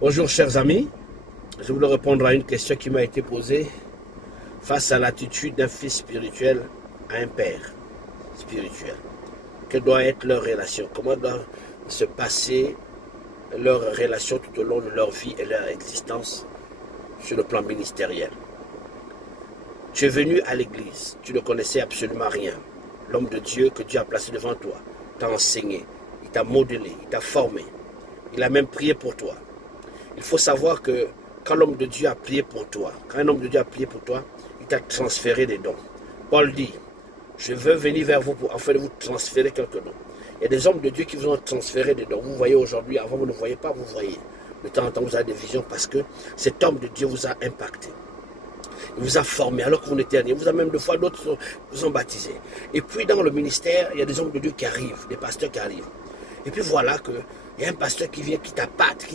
Bonjour chers amis, je voulais répondre à une question qui m'a été posée face à l'attitude d'un fils spirituel à un père spirituel. Quelle doit être leur relation? Comment doit se passer leur relation tout au long de leur vie et leur existence sur le plan ministériel? Tu es venu à l'église, tu ne connaissais absolument rien. L'homme de Dieu que Dieu a placé devant toi t'a enseigné, il t'a modelé, il t'a formé, il a même prié pour toi. Il faut savoir que quand l'homme de Dieu a prié pour toi, quand un homme de Dieu a prié pour toi, il t'a transféré des dons. Paul dit, je veux venir vers vous afin de vous transférer quelques dons. Il y a des hommes de Dieu qui vous ont transféré des dons. Vous voyez aujourd'hui, avant vous ne voyez pas, vous voyez. De temps en temps, vous avez des visions parce que cet homme de Dieu vous a impacté. Il vous a formé alors que vous n'étiez rien. Vous avez même deux fois d'autres vous ont baptisé. Et puis dans le ministère, il y a des hommes de Dieu qui arrivent, des pasteurs qui arrivent. Et puis voilà qu'il y a un pasteur qui vient, qui t'appâte,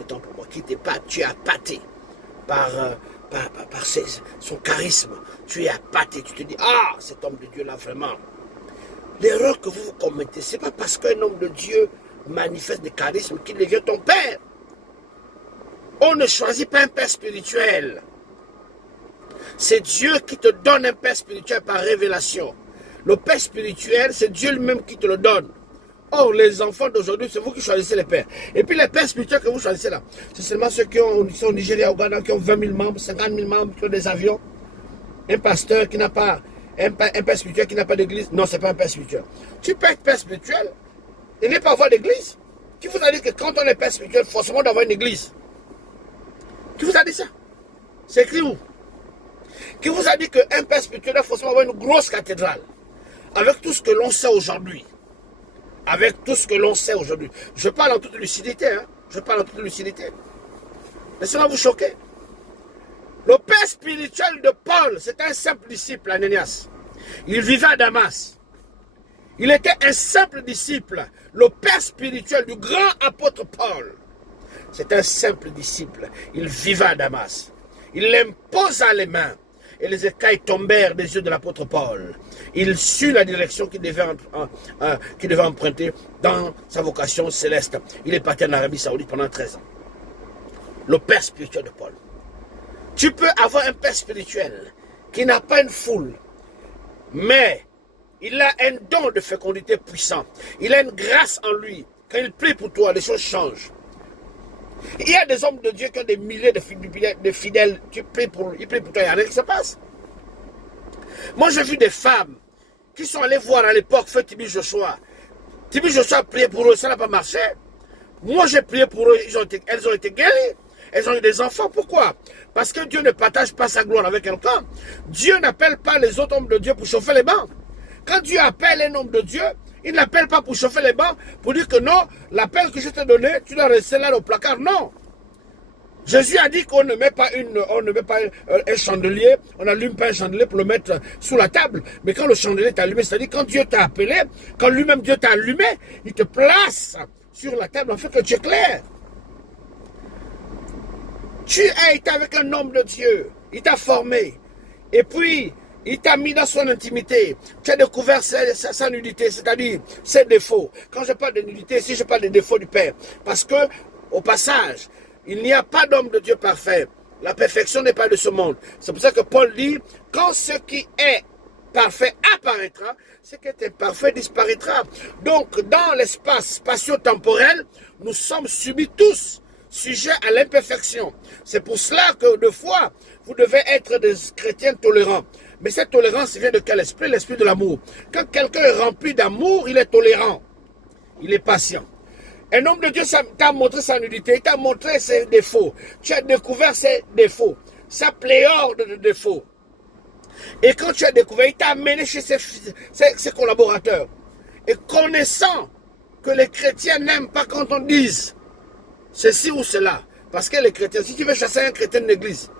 autant pour moi, qui t'épate, tu es appâté par son charisme. Tu es appâté, tu te dis, ah, cet homme de Dieu là vraiment. L'erreur que vous commettez, ce n'est pas parce qu'un homme de Dieu manifeste des charismes qu'il devient ton père. On ne choisit pas un père spirituel. C'est Dieu qui te donne un père spirituel par révélation. Le père spirituel, c'est Dieu lui-même qui te le donne. Or, les enfants d'aujourd'hui, c'est vous qui choisissez les pères. Et puis les pères spirituels que vous choisissez là, c'est seulement ceux qui sont au Nigeria, au Ghana, qui ont 20 000 membres, 50 000 membres, qui ont des avions. Un pasteur qui n'a pas, un père spirituel qui n'a pas d'église, non, c'est pas un père spirituel. Tu peux être père spirituel et ne pas avoir d'église. Qui vous a dit que quand on est père spirituel, forcément d'avoir une église? Qui vous a dit ça? C'est écrit où? Qui vous a dit qu'un père spirituel doit forcément avoir une grosse cathédrale? Avec tout ce que l'on sait aujourd'hui. Avec tout ce que l'on sait aujourd'hui. Je parle en toute lucidité. Hein? Je parle en toute lucidité. Laissez-moi vous choquer. Le père spirituel de Paul, c'est un simple disciple, Ananias. Il vivait à Damas. Il était un simple disciple. Le père spirituel du grand apôtre Paul, c'est un simple disciple. Il vivait à Damas. Il l'imposa les mains. Et les écailles tombèrent des yeux de l'apôtre Paul. Il sut la direction qu'il devait emprunter dans sa vocation céleste. Il est parti en Arabie Saoudite pendant 13 ans. Le père spirituel de Paul. Tu peux avoir un père spirituel qui n'a pas une foule, mais il a un don de fécondité puissant. Il a une grâce en lui. Quand il prie pour toi, les choses changent. Il y a des hommes de Dieu qui ont des milliers de fidèles. Ils prient pour toi, il n'y a rien qui se passe. Moi, j'ai vu des femmes qui sont allées voir à l'époque feu Tibi Joshua. Tibi Joshua a prié pour eux, ça n'a pas marché. Moi, j'ai prié pour eux, elles ont été guéries. Elles ont eu des enfants. Pourquoi? Parce que Dieu ne partage pas sa gloire avec quelqu'un. Dieu n'appelle pas les autres hommes de Dieu pour chauffer les bancs. Quand Dieu appelle un homme de Dieu, il n'appelle pas pour chauffer les bancs, pour dire que non, l'appel que je t'ai donné, tu dois rester là au placard. Non. Jésus a dit qu'on ne met pas un chandelier, on n'allume pas un chandelier pour le mettre sous la table. Mais quand le chandelier est allumé, c'est-à-dire quand Dieu t'a appelé, quand lui-même Dieu t'a allumé, il te place sur la table en fait que tu es clair. Tu as été avec un homme de Dieu, il t'a formé. Et puis, il t'a mis dans son intimité. Tu as découvert sa nudité, c'est-à-dire ses défauts. Quand je parle de nudité, ici je parle des défauts du Père. Parce que, au passage, il n'y a pas d'homme de Dieu parfait. La perfection n'est pas de ce monde. C'est pour ça que Paul dit, quand ce qui est parfait apparaîtra, ce qui est imparfait disparaîtra. Donc, dans l'espace spatio-temporel, nous sommes subis tous sujets à l'imperfection. C'est pour cela que, de fois, vous devez être des chrétiens tolérants. Mais cette tolérance vient de quel esprit? L'esprit de l'amour. Quand quelqu'un est rempli d'amour, il est tolérant. Il est patient. Un homme de Dieu t'a montré sa nudité, il t'a montré ses défauts. Tu as découvert ses défauts, sa pléiade de défauts. Et quand tu as découvert, il t'a amené chez ses collaborateurs. Et connaissant que les chrétiens n'aiment pas quand on dise ceci ou cela, parce que les chrétiens, si tu veux chasser un chrétien de l'église,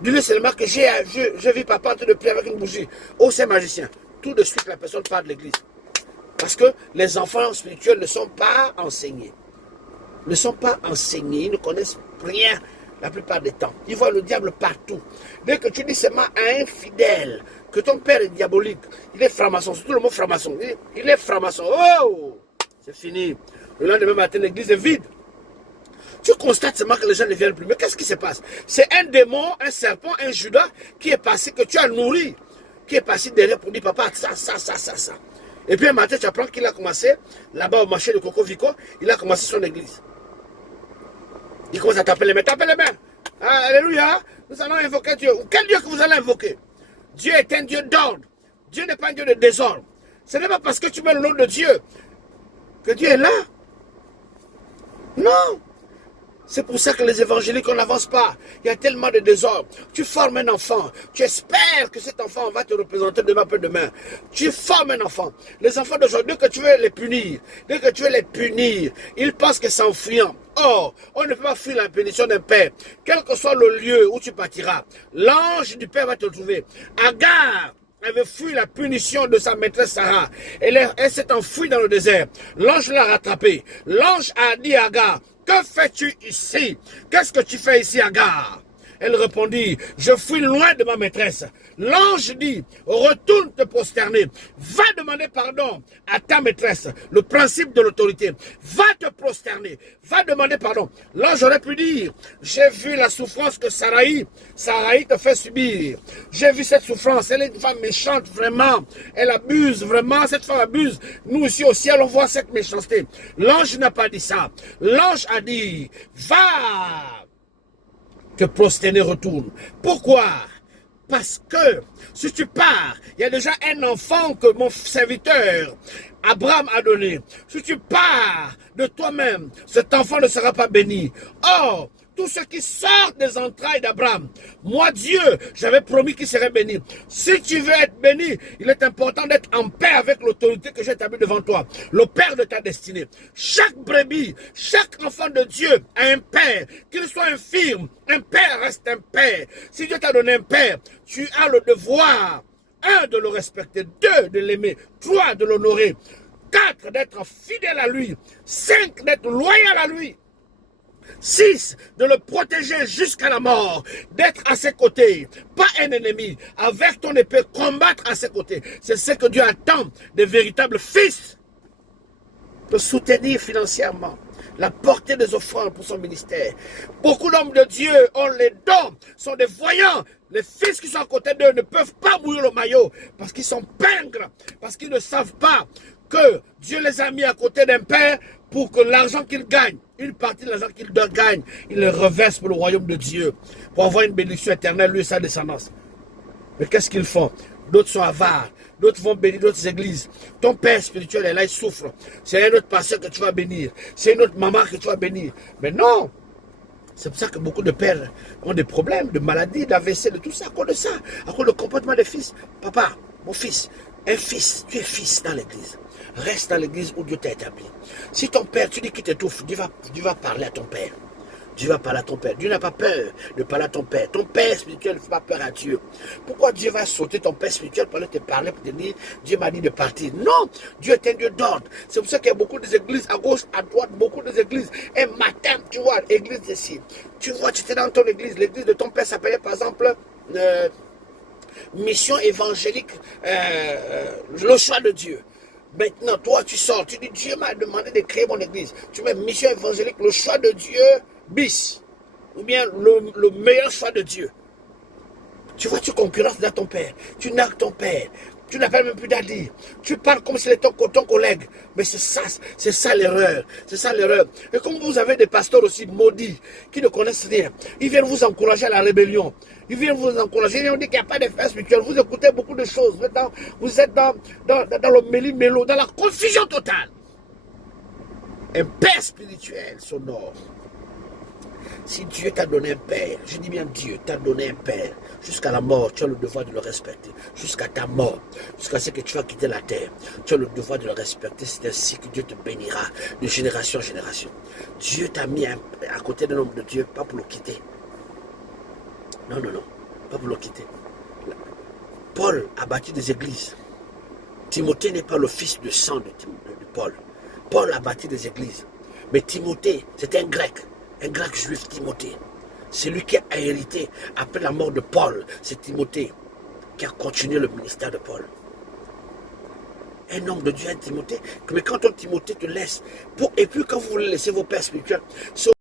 dis-lui seulement que je vis papa en train de prier avec une bougie. Oh, c'est magicien. Tout de suite, la personne part de l'église. Parce que les enfants spirituels ne sont pas enseignés. Ne sont pas enseignés, ils ne connaissent rien la plupart des temps. Ils voient le diable partout. Dès que tu dis seulement à un fidèle que ton père est diabolique, il est franc-maçon, surtout le mot franc-maçon, il est franc-maçon. Oh, c'est fini. Le lendemain matin, l'église est vide. Tu constates seulement que les gens ne viennent plus. Mais qu'est-ce qui se passe? C'est un démon, un serpent, un Judas qui est passé, que tu as nourri, qui est passé derrière pour dire, papa, ça. Et puis un matin, tu apprends qu'il a commencé, là-bas au marché de Coco Vico, il a commencé son église. Il commence à taper les mains. Tapez les mains. Alléluia. Nous allons invoquer Dieu. Quel Dieu que vous allez invoquer? Dieu est un Dieu d'ordre. Dieu n'est pas un Dieu de désordre. Ce n'est pas parce que tu mets le nom de Dieu que Dieu est là. Non. C'est pour ça que les évangéliques, on n'avance pas. Il y a tellement de désordre. Tu formes un enfant. Tu espères que cet enfant va te représenter demain après-demain. Tu formes un enfant. Les enfants d'aujourd'hui, dès que tu veux les punir, ils pensent que c'est en fuyant. Or, on ne peut pas fuir la punition d'un père. Quel que soit le lieu où tu partiras, l'ange du père va te trouver. Agar avait fui la punition de sa maîtresse Sarah. Elle s'est enfuie dans le désert. L'ange l'a rattrapée. L'ange a dit à Agar, que fais-tu ici? Qu'est-ce que tu fais ici, Agar? Elle répondit, je fuis loin de ma maîtresse. L'ange dit, retourne te prosterner. Va demander pardon à ta maîtresse. Le principe de l'autorité. Va te prosterner. Va demander pardon. L'ange aurait pu dire, j'ai vu la souffrance que Sarai te fait subir. J'ai vu cette souffrance. Elle est une femme méchante, vraiment. Elle abuse, vraiment. Cette femme abuse. Nous ici au ciel, on voit cette méchanceté. L'ange n'a pas dit ça. L'ange a dit, va te prosterner, retourne. Pourquoi? Parce que si tu pars, il y a déjà un enfant que mon serviteur Abraham a donné. Si tu pars de toi-même, cet enfant ne sera pas béni. Or, tout ce qui sort des entrailles d'Abraham, moi Dieu, j'avais promis qu'il serait béni. Si tu veux être béni, il est important d'être en paix avec l'autorité que j'ai établie devant toi, le père de ta destinée. Chaque brebis, chaque enfant de Dieu a un père, qu'il soit infirme, un père reste un père. Si Dieu t'a donné un père, tu as le devoir, 1, de le respecter, 2, de l'aimer, 3, de l'honorer, 4, d'être fidèle à lui, 5, d'être loyal à lui, 6, de le protéger jusqu'à la mort, d'être à ses côtés, pas un ennemi, avec ton épée, combattre à ses côtés. C'est ce que Dieu attend des véritables fils, de soutenir financièrement, la portée des offrandes pour son ministère. Beaucoup d'hommes de Dieu ont les dons, sont des voyants. Les fils qui sont à côté d'eux ne peuvent pas mouiller le maillot parce qu'ils sont pingres, parce qu'ils ne savent pas que Dieu les a mis à côté d'un père pour que l'argent qu'ils gagnent, une partie de l'argent qu'ils gagnent, ils le reversent pour le royaume de Dieu, pour avoir une bénédiction éternelle, lui et sa descendance. Mais qu'est-ce qu'ils font? D'autres sont avares, d'autres vont bénir d'autres églises. Ton père spirituel est là, il souffre. C'est un autre pasteur que tu vas bénir. C'est une autre maman que tu vas bénir. Mais non! C'est pour ça que beaucoup de pères ont des problèmes, de maladies, d'AVC, de tout ça, à cause de ça, à cause du comportement des fils. Papa, mon fils, un fils, tu es fils dans l'église. Reste dans l'église où Dieu t'a établi. Si ton père, tu dis qu'il t'étouffe, Dieu va parler à ton père. Dieu va parler à ton père. Dieu n'a pas peur de parler à ton père. Ton père spirituel ne fait pas peur à Dieu. Pourquoi Dieu va sauter ton père spirituel pour aller te parler, pour te dire, Dieu m'a dit de partir? Non, Dieu est un Dieu d'ordre. C'est pour ça qu'il y a beaucoup d'églises à gauche, à droite, beaucoup d'églises. Un matin, tu vois, l'église ici. Tu vois, tu étais dans ton église. L'église de ton père s'appelait par exemple Mission évangélique, le choix de Dieu. Maintenant, toi, tu sors, tu dis, Dieu m'a demandé de créer mon église. Tu mets mission évangélique, le choix de Dieu, bis. Ou bien le meilleur choix de Dieu. Tu vois, tu concurrences dans ton père. Tu narques ton père. Tu n'appelles même plus Daddy. Tu parles comme s'il était ton collègue. Mais c'est ça l'erreur. C'est ça l'erreur. Et comme vous avez des pasteurs aussi maudits, qui ne connaissent rien, ils viennent vous encourager à la rébellion. Ils viennent vous encourager. Ils ont dit qu'il n'y a pas de frères spirituels. Vous écoutez beaucoup de choses. Maintenant, vous êtes dans le méli-mélo, dans la confusion totale. Un père spirituel s'honore. Si Dieu t'a donné un père, je dis bien Dieu t'a donné un père, jusqu'à la mort, tu as le devoir de le respecter. Jusqu'à ta mort, jusqu'à ce que tu vas quitter la terre, tu as le devoir de le respecter. C'est ainsi que Dieu te bénira de génération en génération. Dieu t'a mis à côté d'un homme de Dieu, pas pour le quitter. Non, pas pour le quitter. Paul a bâti des églises. Timothée n'est pas le fils de sang de Paul. Paul a bâti des églises. Mais Timothée, c'est un grec juif, Timothée. C'est lui qui a hérité après la mort de Paul. C'est Timothée qui a continué le ministère de Paul. Un homme de Dieu, un Timothée. Mais quand ton Timothée te laisse, et puis quand vous voulez laisser vos pères spirituels,